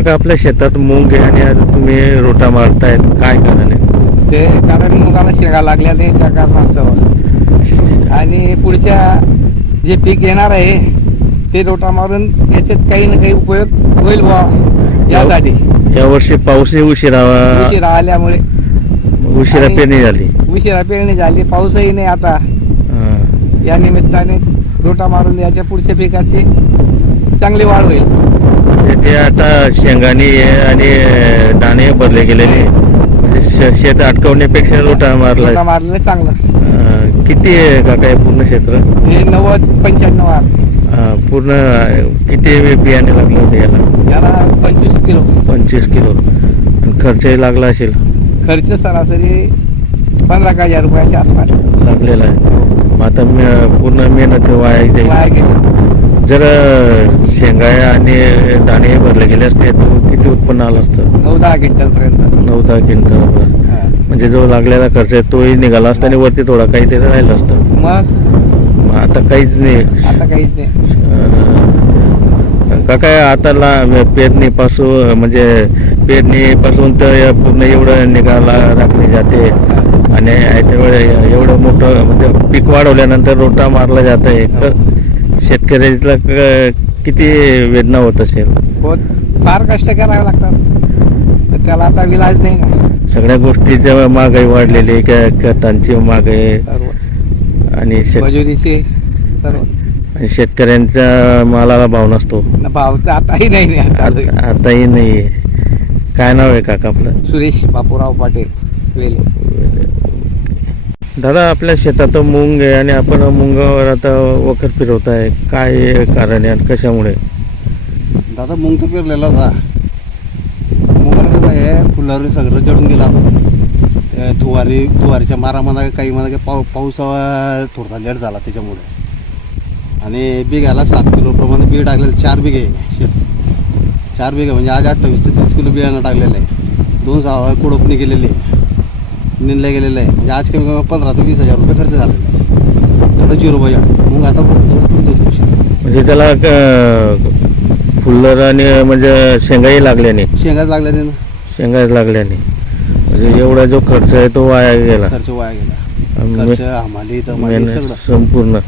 काका आपल्या शेतात मूग आहे आणि आज तुम्ही रोटा मारतायत, काय कारण आहे? ते कारण मुगाला शेंगा लागल्या नाही त्या कारणास्तव आणि पुढच्या जे पीक येणार आहे ते रोटा मारून याच्यात काही ना काही उपयोग होईल बुवा यासाठी. यावर्षी पाऊसही उशिरा आल्यामुळे आणि पेरणी झाली. उशिरा पेरणी झाली, पाऊसही नाही आता. हां. या निमित्ताने रोटा मारून याच्या पुढच्या पिकाची चांगली वाढ होईल. म्हणजे ते आता शेंगाने आणि दाणे भरले गेलेले, म्हणजे शेत अटकवण्यापेक्षा रोटा रोटा मारलेलं चांगलं. किती आहे काका हे पूर्ण क्षेत्र? हे 90-95 आर. पूर्ण किती बियाणे लागले होते याला? याला 25 किलो. 25 किलो. आणि खर्चही लागला असेल? खर्च सरासरी 15,000 रुपयाच्या आसपास लागलेला आहे. मग आता पूर्ण मेहनत वाया वाया जाईल. गेली. जर शेंगा आणि दाणे भरले गेले असते तर किती उत्पन्न आलं असतं? 9-10 क्विंटल पर्यंत. 9-10 क्विंटल. म्हणजे जो लागलेला खर्च आहे तोही निघाला असता आणि वरती थोडा काहीतरी राहिलं असतं. मग आता काहीच नाही. आता काहीच नाही. काका आता पेरणीपासून म्हणजे पेरणीपासून तर पूर्ण एवढं निघाला राखली जाते आणि एवढं मोठं म्हणजे पीक वाढवल्यानंतर रोटा मारला जात आहे. शेतकऱ्याला किती वेदना होत असेल? फार कष्ट करावे लागतात, तर त्याला आता विलाज नाही ना. सगळ्या गोष्टीच्या महागाई वाढलेली, खतांची महागाई आणि मजुरीचे सर्व. आणि शेतकऱ्यांच्या मालाला भाव नसतो. भाव तर आताही नाही. आताही नाही. काय नाव आहे काका आपलं? सुरेश बापूराव पाटील वेले. दादा आपल्या शेतात मूग आहे आणि आपण मुंगावर आता वखर फिरवताय, काय कारण आहे आणि कशामुळे? दादा मूग तर पेरलेला होता. मुगाला कसं आहे, फुलावरी सगळं जडून गेला. धुवारीच्या मारामध्ये काही मला पाऊस थोडासा लेट झाला त्याच्यामुळे. आणि बिघ्याला 7 किलो प्रमाणे बी टाकलेलं. 4 बिघे शेत. 4 बिघे म्हणजे आज 28 ते 30 किलो बियाणं टाकलेलं आहे. 2 कुडपणी गेलेले, निंदले गेलेलं आहे. म्हणजे आज कमी कमी 15,000 ते 20,000 रुपये खर्च झालेला आहे. तेवढं 0 बजेट. मग आता म्हणजे त्याला फुल्लर आणि म्हणजे शेंगाही लागल्याने? शेंगाच लागल्याने ना. शेंगाच लागल्याने म्हणजे एवढा जो खर्च आहे तो वाया गेला. खर्च वाया गेला. खर्च हमाली सगळं संपूर्ण.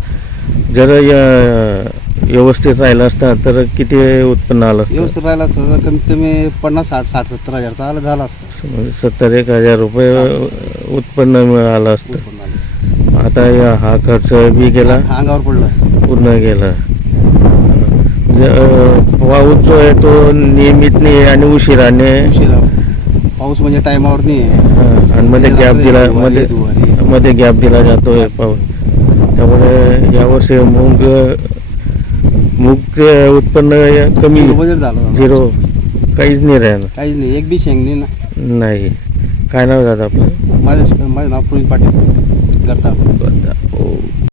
जर व्यवस्थित राहिला असता तर किती उत्पन्न आलं असतं? व्यवस्थित राहिला असतं तर कमीत कमी 50-60-70 हजार आलं झालं असतं. 70-1,000 रुपये उत्पन्न मिळालं असतं. आता हा खर्च बी गेला, अंगावर पडलं, पूर्ण गेला. पाऊस जो आहे तो नियमित नाही आणि उशिराने. पाऊस म्हणजे टायमावर नाही आहे. आणि मध्ये गॅप दिला जातोय पाऊस. त्यामुळे यावर्षी मूग उत्पन्न कमी. बजेट झालं. 0. काहीच नाही राहिलं. काहीच नाही. एक बी शेंग नाही ना. नाही. काय नाव दादा आपलं? माझं नाव प्रवीण पाटील करता. हो.